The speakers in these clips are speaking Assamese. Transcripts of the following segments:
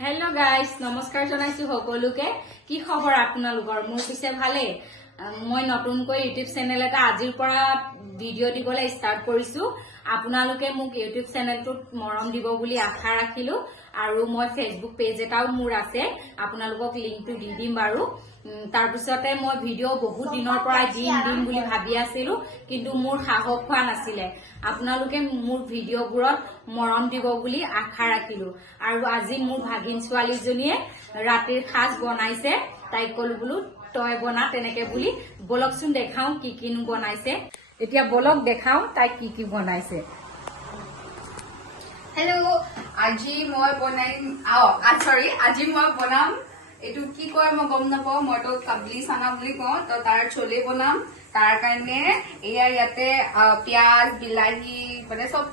हेलो गाइस नमस्कार जनाइछु সকলোকে কি খবৰ আপোনালোকৰ মোৰ পিছে ভালে মই নতুনকৈ ইউটিউব চেনেল এটা আজিৰ পৰা ভিডিও দিবলৈ ষ্টাৰ্ট কৰিছো আপোনালোকে মোক ইউটিউব চেনেলটোত মৰম দিব বুলি আশা ৰাখিলো আৰু মই ফেসবুক পেজ এটাও মোৰ আছে আপোনালোকক লিংকটো দি দিম বাৰু তাৰ পিছতে মই ভিডিও বহুত দিনৰ পৰা দিম বুলি ভাবি আছিলো কিন্তু মোৰ সাহস হোৱা নাছিলে আপোনালোকে মোৰ ভিডিওবোৰত মৰম দিব বুলি আশা ৰাখিলো আৰু আজি মোৰ ভাগিন ছোৱালীজনীয়ে ৰাতিৰ খাজ বনাইছে তাই কল বুলু তই বনা তেনেকে বুলি বলকচোন দেখাও কি কিনো বনাইছে এতিয়া বলক দেখাও তাই কি বনাইছে हेलो আজি মই বনাইম সৰি আজি মই বনাম এটু কি কয় মই গম নাপাও মই তো কাবলি সানা বুলি কও তো তাৰ চলে বনাম তাৰ কাৰণে এয়া ইয়াতে পিয়াজ বিলাহী মানে সব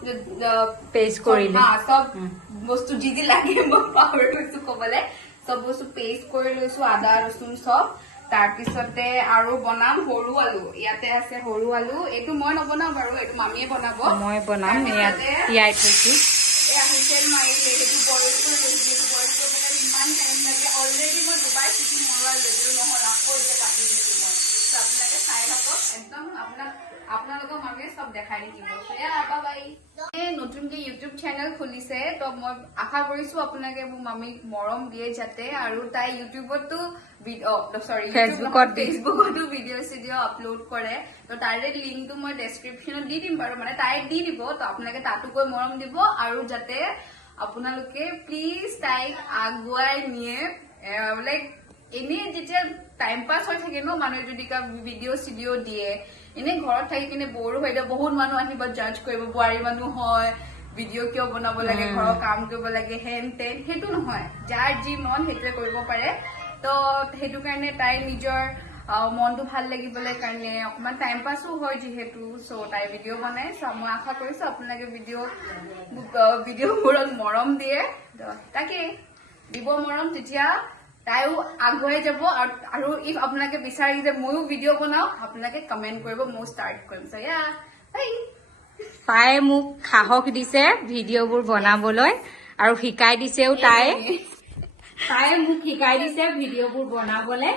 পেষ্ট কৰিলে সব বস্তু যি লাগে মই পাহৰি গৈছো কবলে সব বস্তু পেষ্ট কৰি লৈছো আদা ৰসুন সব তাৰ পিছতে আৰু বনাম হৰু আলু ইয়াতে আছে হৰু আলু এটু মই নবনাও বাৰু এটু মামিয়ে বনাব মই বনাম ইয়াতে তিয়াই থৈছো এয়া হুইচেল মাৰিলে এটু বইল কৰি লৈছো এটু বইল কৰিবলৈ ইমান টাইম লাগে অলৰেডি মই দুবাৰ চিটি মৰোৱা লৈছো নহল আকৌ যে কাটি দিছো মই তো আপোনালোকে চাই থাকক একদম আপোনালোকৰ মামিয়ে সব দেখাই থাকিব বাই নতুনকে ইউটিউব চেনেল খুলিছে তো মই আশা কৰিছো আপোনালোকে মোৰ মামিক মৰম দিয়ে যাতে আৰু তাই ইউটিউবতো ফেচবুকতো ভিডিঅ' আপলোড কৰে তো তাৰে লিংকটো মই ডেছক্ৰিপশ্যনত দি দিম বাৰু মানে তাই দি দিব তো আপোনালোকে তাতো গৈ মৰম দিব আৰু যাতে আপোনালোকে প্লিজ তাইক আগুৱাই নিয়ে লাইক এনে যেতিয়া টাইম পাছ হৈ থাকে ন মানুহে যদি ভিডিঅ' চিডিঅ' দিয়ে এনে ঘৰত থাকি কিনে ব'ৰ হৈ যায় বহুত মানুহ আহিব জাজ কৰিব বোৱাৰী মানুহ হয় ভিডিঅ' কিয় বনাব লাগে ঘৰৰ কাম কৰিব লাগে হেন তেন সেইটো নহয় যাৰ যি মন সেইটোৱে কৰিব পাৰে তো সেইটো কাৰণে তাই নিজৰ মনটো ভাল লাগিবলৈ কাৰণে অকমান টাইম পাছো হয় যিহেতু সো তাই ভিডিঅ' বনাই মই আশা কৰিছো আপোনালোকে ভিডিঅ'বোৰত মৰম দিয়ে তাকে দিব মৰম তেতিয়া তাইও আগুৱাই যাব আৰু ইফ আপোনালোকে বিচাৰি যে ময়ো ভিডিঅ' বনাও আপোনালোকে কমেন্ট কৰিব মই ষ্টাৰ্ট কৰিম সো ইয়া বাই তাই মোক সাহস দিছে ভিডিঅ'বোৰ বনাবলৈ আৰু শিকাই দিছেও তাই মোক শিকাই দিছে ভিডিঅ'বোৰ বনাবলে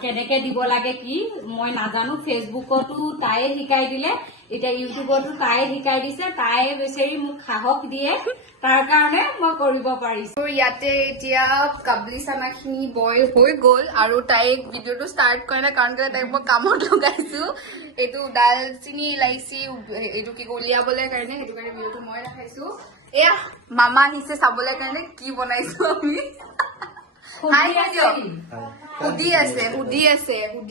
কেনেকে দিব লাগে কি মই নাজানো ফেসবুকতো তাই শিকাই দিলে এতিয়া ইউটিউবতো তাই শিকাই দিছে তাই বেচেৰি মোক সাহস দিয়ে তাৰ কাৰণে মই কৰিব পাৰিছো ইয়াতে এতিয়া কাবলি চানাখিনি বইল হৈ গ'ল আৰু তাইক ভিডিঅ'টো ষ্টাৰ্ট কৰা নাই কাৰণ তাইক মই কামত লগাইছো এইটো দালচিনি ইলাইচি এইটো কি উলিয়াবলৈ কাৰণে সেইটো কাৰণে ভিডিঅ'টো মই দেখাইছো এয়া মামা আহিছে চাবলৈ কাৰণে কি বনাইছো আমি সুধি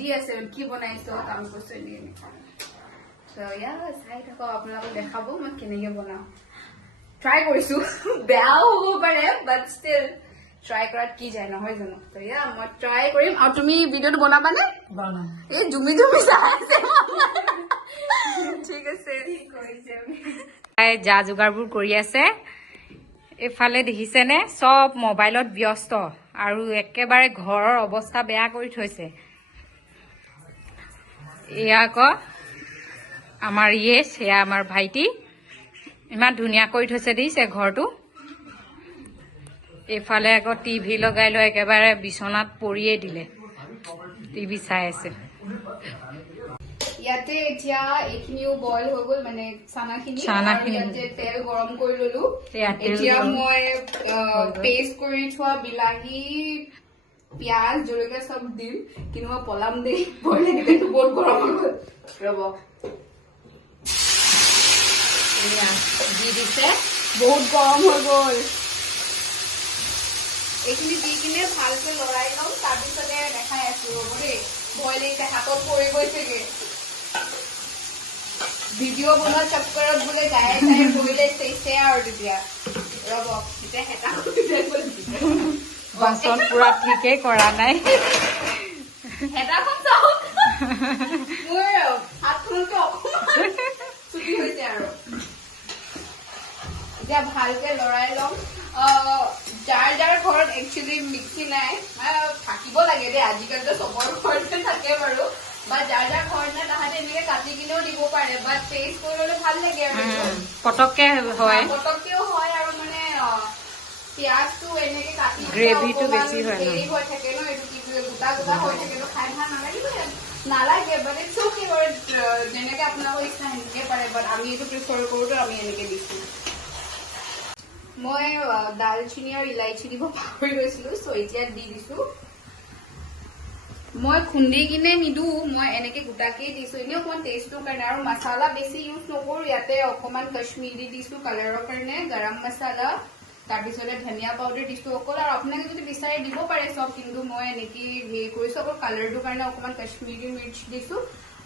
আছে কি বনাইছো কাম কৈছো এনে চাই থাকক আপোনালোকক দেখাব মই কেনেকে বনাও ট্ৰাই কৰিছো বেয়াও হ'ব পাৰে বাট ষ্টিল ট্ৰাই কৰাত কি যায় নহয় জানো তো ইয়া মই ট্ৰাই কৰিম আৰু তুমি ভিডিঅ'টো বনাবানে এই জুমি চাই আছে ঠিক আছে তাই যা যোগাৰবোৰ কৰি আছে এফালে দেখিছেনে সব মোবাইলত ব্যস্ত আৰু একেবাৰে ঘৰৰ অৱস্থা বেয়া কৰি থৈছে এয়া আকৌ আমাৰ এয়া আমাৰ ভাইটি ইমান ধুনীয়া কৰি থৈছে দিছে ঘৰটো এইফালে আকৌ টিভি লগাই লৈ একেবাৰে বিছনাত পৰিয়ে দিলে টিভি চাই আছে ইয়াতে এতিয়া এইখিনিও বইল হৈ গ'ল মানে চানাখিনি ইয়াতে তেল গৰম কৰি ললো এতিয়া মই পেষ্ট কৰি থোৱা বিলাহী পিয়াজ জলকীয়া চব দিম কিন্তু মই পলাম দেই বইল লাগিলেতো বহুত গৰম হৈ গ'ল ৰ'ব দি দিছে বহুত গৰম হৈ গ'ল এইখিনি দি কিনে ভালকে লৰাই লওঁ তাৰপিছতে দেখাই আছো ৰ'ব দেই ভয় লাগিছে হাতত পৰি গৈছেগে ভিডিঅ' বনোৱা চক্কৰত বোলে গায়ে গায়ে পৰিলে চেছে আৰু তেতিয়া ৰ'ব তেতিয়া হেতা বাচন পুৰা ঠিকেই কৰা নাই হেতাখন চাওক মোৰ হাতখনতো অকণমান চুটি হৈছে আৰু এতিয়া ভালকে লৰাই লম যাৰ যাৰ ঘৰত একচুৱেলি মিক্সি নাই থাকিব লাগে দেই আজিকালিতো চবৰ ঘৰতে থাকে বাৰু বা যাৰ যাৰ ঘৰত নাই তাহাঁতে এনেকে কাটি কিনেও দিব পাৰে বাট পেষ্ট কৰি ললে ভাল লাগে আৰু পটককে হয় পটককেও হয় আৰু মানে পিয়াজটো এনেকে কাটি গ্ৰেভিটো বেছি হয় ন? হেৰি হৈ থাকে ন, এইটো কি বোলে গোটা গোটা হৈ থাকে, খাই ভাল নালাগিব নালাগে, বাট ইটছ অ'কে বাৰু, যেনেকে আপোনালোকৰ ইচ্ছা সেনেকে পাৰে, বাট আমি এইটো প্ৰিফাৰ কৰোঁ, আমি এনেকে দিছোঁ। মই দালচিনি আৰু ইলাইচি দিব পাহৰি গৈছিলো, চ' এতিয়া দি দিছো। মই খুন্দি কিনে নিদো, মই এনেকে গোটাকেই দিছো, এনেই অকমান টেষ্টৰ কাৰণে, আৰু মছলা বেছি ইউজ নকৰো। ইয়াতে অকমান কাশ্মীৰী দিছো কালাৰৰ কাৰণে, গৰম মছলা, তাৰপিছতে ধনিয়া পাউডাৰ দিছো অকল, আৰু আপোনালোকে যদি বিচাৰে দিব পাৰে চব, কিন্তু মই এনেকে হেৰি কৰিছো, অকল কালাৰটোৰ কাৰণে অকমান কাশ্মীৰী মিৰ্চ দিছো,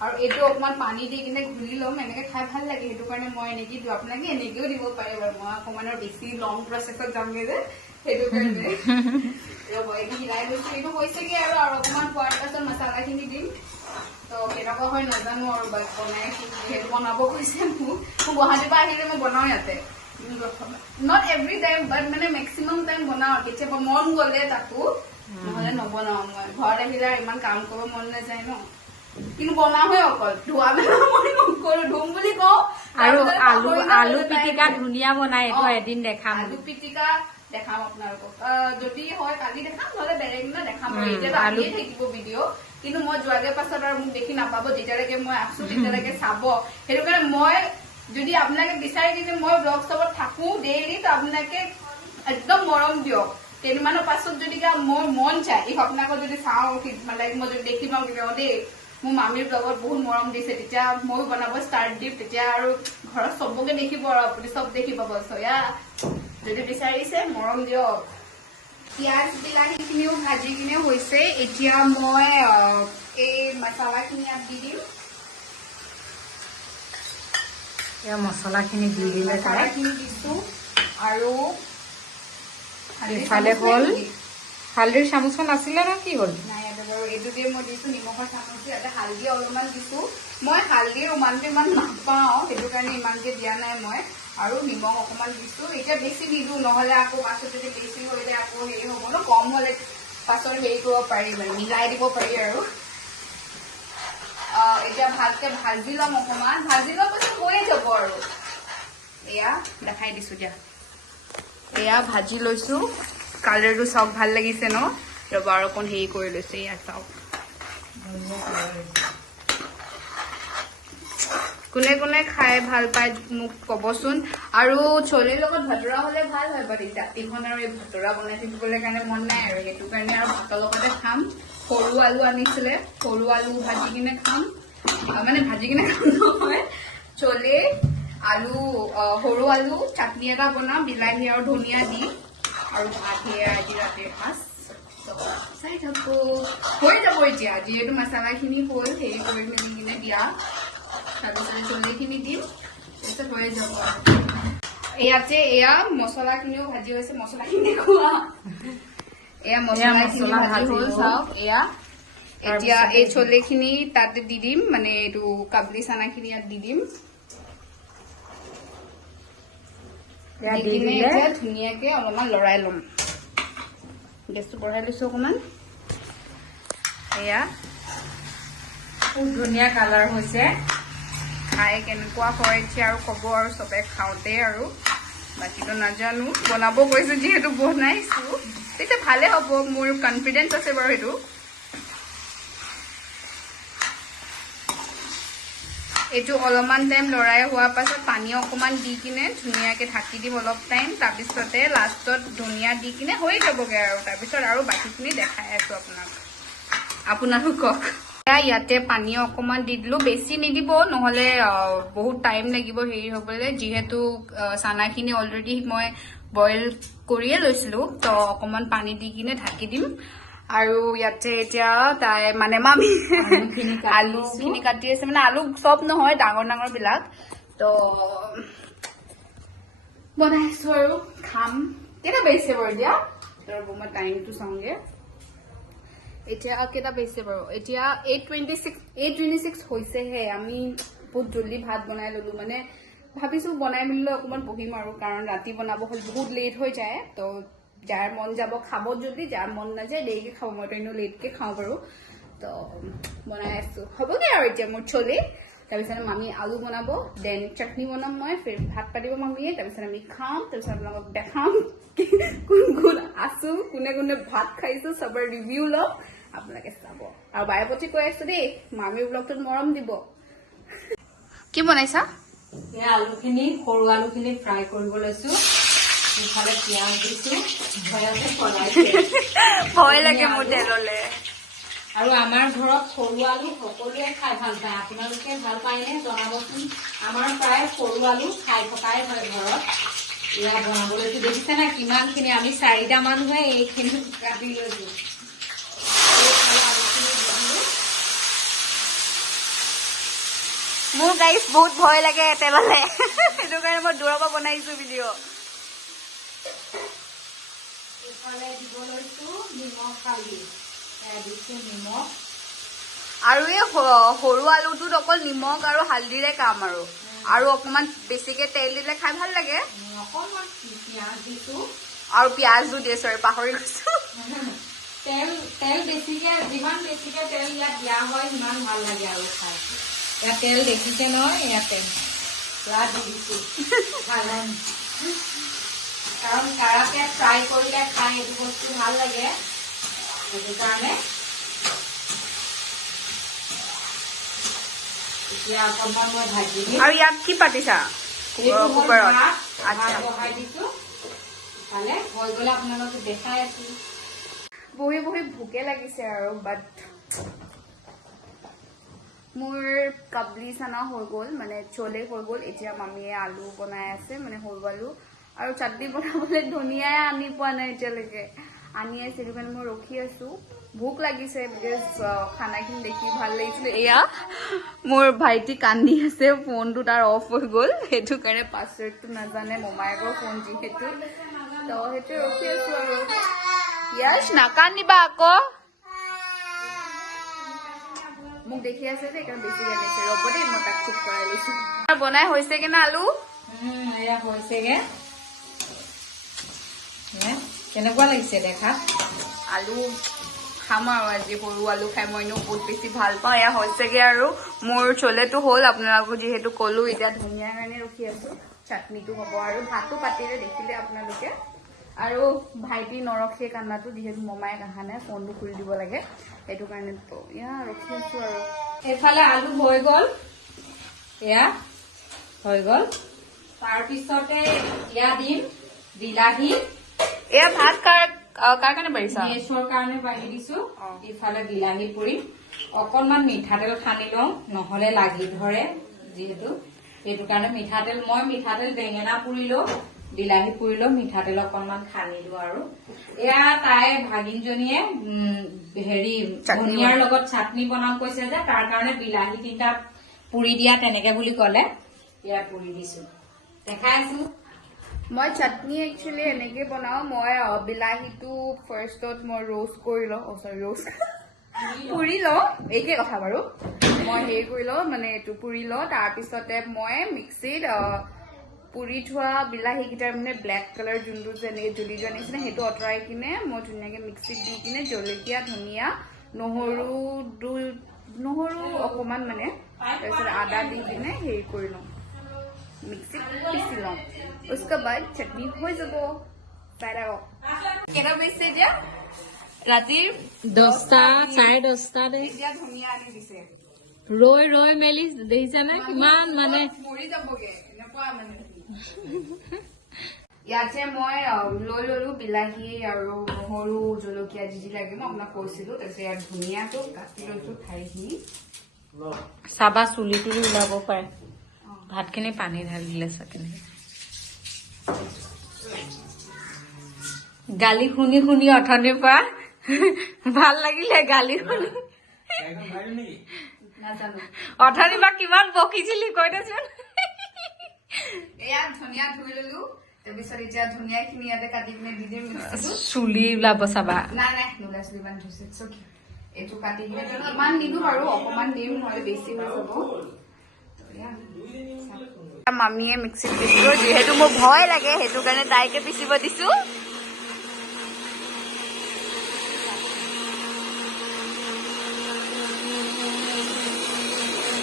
আৰু এইটো অকমান পানী দি কিনে ঘুলি ল'ম, এনেকে খাই ভাল লাগে, সেইটো কাৰণে মই এনেকে দিওঁ। আপোনালোকে এনেকেও দিব পাৰে বাৰু, মই অকমান আৰু বেছি লং প্ৰচেছত যামগে যে, সেইটো কাৰণে হিলাই লৈছো। এইটো হৈছেগে আৰু অকমান খোৱাৰ পাছত মছলাখিনি দিম। তো কেনেকুৱা হয় নাজানো, আৰু বনাইছো যিহেতু বনাব কৈছে মোক গুৱাহাটীৰ পৰা আহিলে মই বনাও ইয়াতে, নট এভৰি টাইম, বাট মানে মেক্সিমাম টাইম বনাও, কেতিয়াবা মন গ'লে তাকো, নহলে নবনাও। মই ঘৰত আহিলে ইমান কাম কৰিব মন নাযায় ন, কিন্তু বনাওৱে অকল, ধোৱা মেলা মই নকৰো, ধুম বুলি কওঁ। আৰু আলু পিটিকা ধুনীয়া বনাই, এইটো এদিন দেখাম। আলু পিটিকা দেখাম আপোনালোকক, যদি হয় কালি দেখাম, নহলে বেলেগ দিনা দেখাম। এতিয়াতো আহিয়ে থাকিব ভিডিঅ', কিন্তু মই যোৱাগে পাছত আৰু মোক দেখি নাপাব, যেতিয়ালৈকে মই আছো তেতিয়ালৈকে চাব। সেইটো কাৰণে মই যদি আপোনালোকে বিচাৰে যে মই ব্লগ চবত থাকো ডেইলি, তো আপোনালোকে একদম মৰম দিয়ক। কেইদিনমানৰ পাছত যদি মোৰ মন যায়, আপোনালোকক যদি চাওঁ, মানে মই যদি দেখি পাওঁ কেতিয়াবা দেই মোৰ মামীৰ ব্লগত বহুত মৰম দিছে, তেতিয়া ময়ো বনাব ষ্টাৰ্ট দিম, তেতিয়া আৰু ঘৰত চবকে দেখিব, আৰু আপুনি চব দেখি পাব। চয়া যদি বিচাৰিছে মৰম দিয়ক। পিয়াজ বিলাহীখিনিও ভাজি কিনে হৈছে, এতিয়া মই এই মছলাখিনি ইয়াত দি দিম। মছলাখিনি দি দিলে মছলাখিনি দিছো, আৰু ইফালে হ'ল হালধিৰ চামুচখন আছিলে ন, কি হ'ল? নাই ইয়াতে বাৰু এইটো দিয়ে মই দিছো, নিমখৰ চামুচ, ইয়াতে হালধি অলপমান দিছো। মই হালধিৰ ইমানটো ইমান নাপাওঁ, সেইটো কাৰণে ইমানকে দিয়া নাই মই, আৰু নিমখ অকমান দিছো। এতিয়া বেছি নিদো, নহলে আকৌ পাছত যদি বেছি হৈ যায় আকৌ হেৰি হ'ব ন, কম হলে পাছত হেৰি কৰিব পাৰি, মানে মিলাই দিব পাৰি। আৰু এতিয়া ভালকে ভাজি ল'ম, অকমান ভাজি লোৱাৰ পাছত হৈয়ে যাব। আৰু এয়া দেখাই দিছো দিয়া, এয়া ভাজি লৈছো, কালাৰটো চাওক ভাল লাগিছে ন, ৰবা আৰু অকণ হেৰি কৰি লৈছো, এয়া চাওক। কোনে কোনে খাই ভাল পায় মোক কবচোন। আৰু চলিৰ লগত ভটোৰা হলে ভাল হয়, বাট ৰাতিখন আৰু এই ভটোৰা বনাই থাকিবলৈ কাৰণে মন নাই, আৰু সেইটো কাৰণে আৰু ভাতৰ লগতে খাম। সৰু আলু আনিছিলে, সৰু আলু ভাজি কিনে খাম, মানে ভাজি কিনে খাম নহয়, চলে আলু, সৰু আলু চাটনি এটা বনাম, বিলাহী আৰু ধনিয়া দি, আৰু ভাত সেয়া আজি ৰাতিৰ সাজ। চাই থাকো, হৈ যাব এতিয়া, যিহেতু মছলাখিনি হ'ল হেৰি কৰি মেলি কিনে দিয়া, তাৰপিছত চলিখিনি দিম, তাৰপিছত হৈয়ে যাব। ইয়াতে এয়া মছলাখিনিও ভাজি হৈছে, মছলাখিনি খোৱা, এয়া মছলাখিনি ভাজি হ'ল, চাওক এয়া। এতিয়া এই চলেখিনি তাতে দি দিম, মানে এইটো কাবলি চানাখিনি ইয়াত দি দিম, দি কিনে এতিয়া ধুনীয়াকে অলপমান লৰাই ল'ম। গেছটো বঢ়াই লৈছো অকমান, এয়া খুব ধুনীয়া কালাৰ হৈছে। খাই কেনেকুৱা হয় এতিয়া আৰু ক'ব, আৰু চবে খাওঁতে, আৰু বাকীটো নাজানো, বনাব গৈছো যিহেতু বনাইছো, তেতিয়া ভালে হ'ব, মোৰ কনফিডেন্স আছে বাৰু। সেইটো এইটো অলপমান টাইম লৰাই হোৱাৰ পাছত পানী অকমান দি কিনে ধুনীয়াকে ঢাকি দিম অলপ টাইম, তাৰপিছতে লাষ্টত ধনিয়া দি কিনে হৈ যাবগে, আৰু তাৰপিছত আৰু বাকীখিনি দেখাই আছো আপোনালোকক। ইয়াতে পানী অকমান দি দিলো, বেছি নিদিব, নহলে বহুত টাইম লাগিব হেৰি হবলৈ, যিহেতু চানাখিনি অলৰেডি মই বইল কৰিয়ে লৈছিলো, তো অকমান পানী দি কিনে ঢাকি দিম। আৰু ইয়াতে এতিয়া তাই মানে মামী আলুখিনি কাটি আছে, মানে আলু চব নহয়, ডাঙৰ ডাঙৰ বিলাক, তো বনাইছো আৰু খাম। কেইটা বাজিছে বাৰু এতিয়া, মই টাইমটো চাওঁগে, এতিয়া কেইটা বাজিছে বাৰু, এতিয়া 8:26 হৈছেহে। আমি বহুত জল্দি ভাত বনাই ললো, মানে ভাবিছো বনাই মেলি অকমান বহিম আৰু, কাৰণ ৰাতি বনাব হলে বহুত লেট হৈ যায়, তো যাৰ মন যাব খাব, যদি যাৰ মন নাযায় দেৰিকে খাব, মইতো এনেও লেটকে খাওঁ বাৰু। তো বনাই আছো, হ'বগে আৰু এতিয়া মোৰ চলে, তাৰপিছত মামী আলু বনাব, দেন চাটনি বনাম মই, ফিৰ ভাত পাতিব মামীয়ে, তাৰপিছত আমি খাম, তাৰপিছত আপোনালোকক দেখাম কোন কোন আছো, কোনে কোনে ভাত খাইছো, চবৰ ৰিভিউ ল'ম, আপোনালোকে চাব। আৰু বাৰে প্ৰতি কৈ আছো দেই, মামীৰ ব্লগটোত মৰম দিব। কি বনাইছা? এই আলুখিনি, সৰু আলুখিনি ফ্ৰাই কৰিব লৈছো। ইফালে পিঁয়াজ দিছো, ভয়তে পলাইছে। ভয় লাগে মোৰ তেললে। আৰু আমাৰ ঘৰত সৰু আলু সকলোৱে খাই ভাল পায়। আপোনালোকে ভাল পায়নে জনাবচোন। আমাৰ প্ৰায় সৰু আলু খাই থকাই হয় ঘৰত। এয়া বনাবলৈতো দেখিছে না কিমানখিনি, আমি 4টা মানুহে এইখিনি কাটি লৈছো। মোৰ গাইছ বহুত ভয় লাগে তেললে, সেইটো কাৰণে মই দূৰৰ পৰা বনাইছো ভিডিঅ'। এইফালে দিব লৈছো নিমখ হালধি, দিছো নিমখ। আৰু এই সৰু আলুটোত অকল নিমখ আৰু হালধিৰে কাম আৰু অকমান বেছিকে তেল দিলে খাই ভাল লাগে। অকণমান পিঁয়াজ দিছো আৰু পিঁয়াজো দিয়ে, চৰি পাহৰি গৈছো। তেল বেছিকে, যিমান বেছিকে তেল ইয়াত দিয়া হয় সিমান ভাল লাগে আৰু খাই। ইয়াত তেল দেখিছে নহয়, ইয়াতে ইয়াত দি দিছো কাৰণ কাৰাকে ফ্ৰাই কৰিলে খাই এইটো বস্তু ভাল লাগে, সেইটো কাৰণে। এতিয়া অকণমান মই ভাজি দিম। আৰু ইয়াত কি পাতিছা? কুকাৰত। ভাত বহাই দিছো। ইফালে হৈ গ'লে আপোনালোকে দেখাই আছো। বহি বহি ভোকে লাগিছে আৰু, বাট মোৰ কাবলি চানা হৈ গ'ল, মানে চলে হৈ গ'ল। এতিয়া মামীয়ে আলু বনাই আছে, মানে সৰু আলু, আৰু চাটনি বনাবলৈ ধনিয়াই আনি পোৱা নাই এতিয়ালৈকে। আনি আছে, সেইটো কাৰণে মই ৰখি আছো। ভোক লাগিছে, বিকজ খানাখিনি দেখি ভাল লাগিছিলে। এয়া মোৰ ভাইটি কান্দি আছে, ফোনটো তাৰ অফ হৈ গ'ল, সেইটো কাৰণে পাছৱৰ্ডটো নাজানে, মমায়েকৰ ফোন যিহেতু, তো সেইটো ৰখি আছো আৰু। ইয়াছ নাকান্দিবা আকৌ, মোক দেখি আছে যে সেইকাৰণে বেছি কান্দিছে। ৰ'ব দেই, মই তাক চুপ কৰাই লৈছো। বনাই হৈছেগে না আলু? এয়া হৈছেগে। কেনেকুৱা লাগিছে দেখাত? আলু খাম আৰু আজি, সৰু আলু খাই মই এনেও বহুত বেছি ভাল পাওঁ। এয়া হৈছেগে আৰু মোৰ চলেটো হ'ল, আপোনালোকক যিহেতু ক'লো। এতিয়া ধনিয়াৰ কাৰণে ৰখি আছো, চাটনিটো হ'ব আৰু ভাতো পাতিলে দেখিলে আপোনালোকে। আৰু ভাইটি নৰখে কান্দাটো, যিহেতু মমায়েক অহা নাই, ফোনটো খুলি দিব লাগে, সেইটো কাৰণে তো এয়া ৰখি আছো আৰু। এইফালে আলু হৈ গ'ল, এয়া হৈ গ'ল। তাৰপিছতে এয়া দিম বিলাহী। এয়া ভাত কাৰ কাৰণে বাঢ়িছা? গেছৰ কাৰণে বাঢ়ি দিছো। ইফালে বিলাহী পুৰিম, অকনমান মিঠাতেল সানি লওঁ, নহলে লাগি ধৰে যিহেতু, সেইটো কাৰণে মই মিঠাতেল বেঙেনা পুৰিলো, বিলাহী পুৰিলো, মিঠাতেল অকনমান সানিলো। আৰু এয়া তাই ভাগিনজনীয়ে ধনিয়াৰ লগত চাটনি বনাম কৈছে যে, তাৰ কাৰণে বিলাহী 3টা পুৰি দিয়া তেনেকে বুলি ক'লে, এয়া পুৰি দিছো, দেখাই আছো। মই চাটনি একচুৱেলি এনেকে বনাও। মই বিলাহীটো ফাৰ্ষ্টত মই ৰোষ্ট কৰি লওঁ, পুৰি লওঁ, এইটোৱে কথা বাৰু। মই হেৰি কৰি লওঁ, মানে এইটো পুৰি লওঁ, তাৰপিছতে মই মিক্সিত পুৰি থোৱা বিলাহীকেইটাৰ মানে ব্লেক কালাৰ যোনটো যেনেকে জ্বলি যোৱা নিচিনা, সেইটো আঁতৰাই কিনে মই ধুনীয়াকে মিক্সিত দি কিনে জলকীয়া, ধনিয়া, নহৰু অকমান, মানে তাৰপিছত আদা দি কিনে হেৰি কৰি লওঁ, মিক্সিত পিচি লওঁ। उसके बाद चटनी हो যাব। কেইটা বাজিছে এতিয়া? ৰাতিৰ 10টা, 10:30 এতিয়া ধনিয়া আনি দিছে, ৰৈ মেলি দেখিছানে কিমান মানে মৰি যাবগে এনেকুৱা মানে। ইয়াতে মই লৈ ললো বিলাহী আৰু নহৰু, জলকীয়া যি লাগে মই আপোনাক কৈছিলো। তাৰপিছত ইয়াত ধনিয়াটো কাটি লৈছো, ঠাৰিখিনি চাবা চুলি তুলি ওলাব পাৰে। ভাতখিনি পানী ঢালি দিলে চাগে। গালি শুনি শুনি অথনিৰ পৰা ভাল লাগিলে, গালি শুনি। অথনিৰ পৰা কিমান বকিছিলি কৈ দেচোন। এয়া ধনিয়া ধুই ললো, তাৰপিছত এতিয়া ধনিয়া খিনি ইয়াতে কাটি কিনে দি দিম। চুলি ওলাব চাবা। নাই নোলাইছিলো, ইমান ধুইছে। এইটো কাটি কিনে ইমান নিদো বাৰু, অকমান দিম, নহলে বেছি হৈ যাব। মামীয়ে মিক্সিত দিছো, যিহেতু মোৰ ভয় লাগে, সেইটো কাৰণে তাইকে পিচিব দিছো।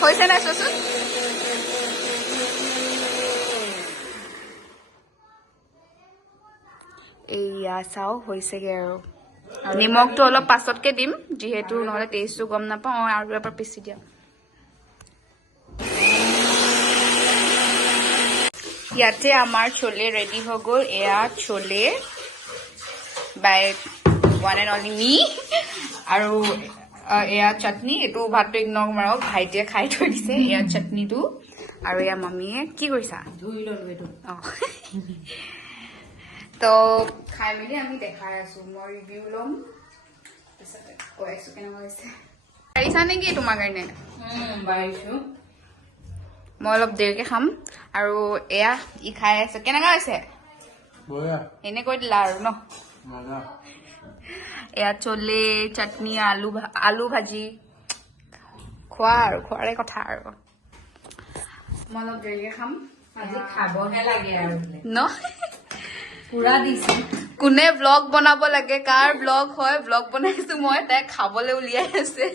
হৈছে নাই চোৱাচোন এইয়া চাও হৈছেগে আৰু নিমখটো অলপ পাছতকে দিম যিহেতু নহলে টেষ্টটো গম নাপাওঁ আৰু এবাৰ পিচি দিয়া ইয়াতে আমাৰ চলে ৰেডি হৈ গ'ল এয়া চলে বাই ওৱান এণ্ড অনলি মি আৰু এয়া চাটনি এইটো ভাতটো ইগনৰ মাৰক ভাইটিয়ে খাই থৈ দিছে এয়া চাটনিটো আৰু এয়া মামীয়ে কি কৰিছা ধুই ললো এইটো তো খাই মেলি আমি দেখাই আছো মই ৰিভিউ ল'ম পিছতে কৈ আছো কেনেকুৱা হৈছে পাৰিছা নেকি তোমাৰ কাৰণে বাঢ়িছো মই অলপ দেৰিকে খাম আৰু এয়া ই খাই আছে কেনেকুৱা হৈছে এনে কৈ দিলা আৰু ন এয়া চলে চাটনি আলু ভাজি খোৱা আৰু খোৱাৰে কথা আৰু মই অলপ দেৰিকে খাম আজি খাবহে লাগে আৰু ন পুৰা দিছো কোনে ব্লগ বনাব লাগে কাৰ ব্লগ হয় ব্লগ বনাইছো মই তাই খাবলৈ উলিয়াই আছে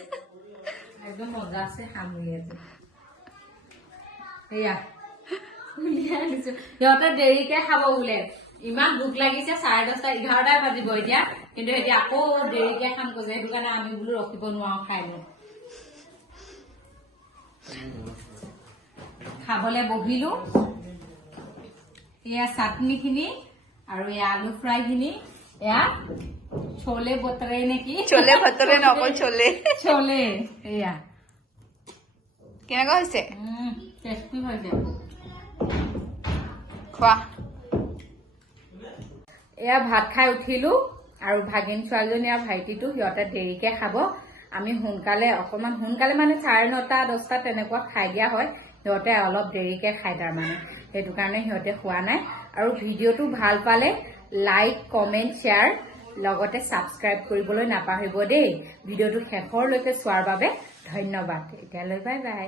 একদম মজা আছে সামৰি আছে এয়া উলিয়াই আনিছো সিহঁতে দেৰিকে খাব বোলে ইমান ভোক লাগিছে 10:30 11টাই বাজিব এতিয়া কিন্তু এতিয়া আকৌ দেৰিকে খাম কৈছে সেইটো কাৰণে আমি বোলো ৰখিব নোৱাৰো খাই লওঁ খাবলৈ বহিলো এয়া চাটনি খিনি আৰু এয়া আলু ফ্ৰাই খিনি এয়া চলে বতৰে নেকি চলে ভতৰে নকল চলে চলে এয়া কেনেকুৱা হৈছে টেষ্টি হৈছে খোৱা এয়া ভাত খাই উঠিলো আৰু ভাগিন ছোৱালীজনী আৰু ভাইটিটো সিহঁতে দেৰিকে খাব আমি অকমান সোনকালে মানে 9:30 10টা তেনেকুৱা খাই দিয়া হয় সিহঁতে অলপ দেৰিকে খায় তাৰমানে সেইটো কাৰণে সিহঁতে খোৱা নাই আৰু ভিডিঅ'টো ভাল পালে লাইক কমেন্ট শ্বেয়াৰ লগতে ছাবস্ক্ৰাইব কৰিবলৈ নাপাহৰিব দেই ভিডিঅ'টো শেষৰলৈকে চোৱাৰ বাবে ধন্যবাদ এতিয়ালৈ বাই বাই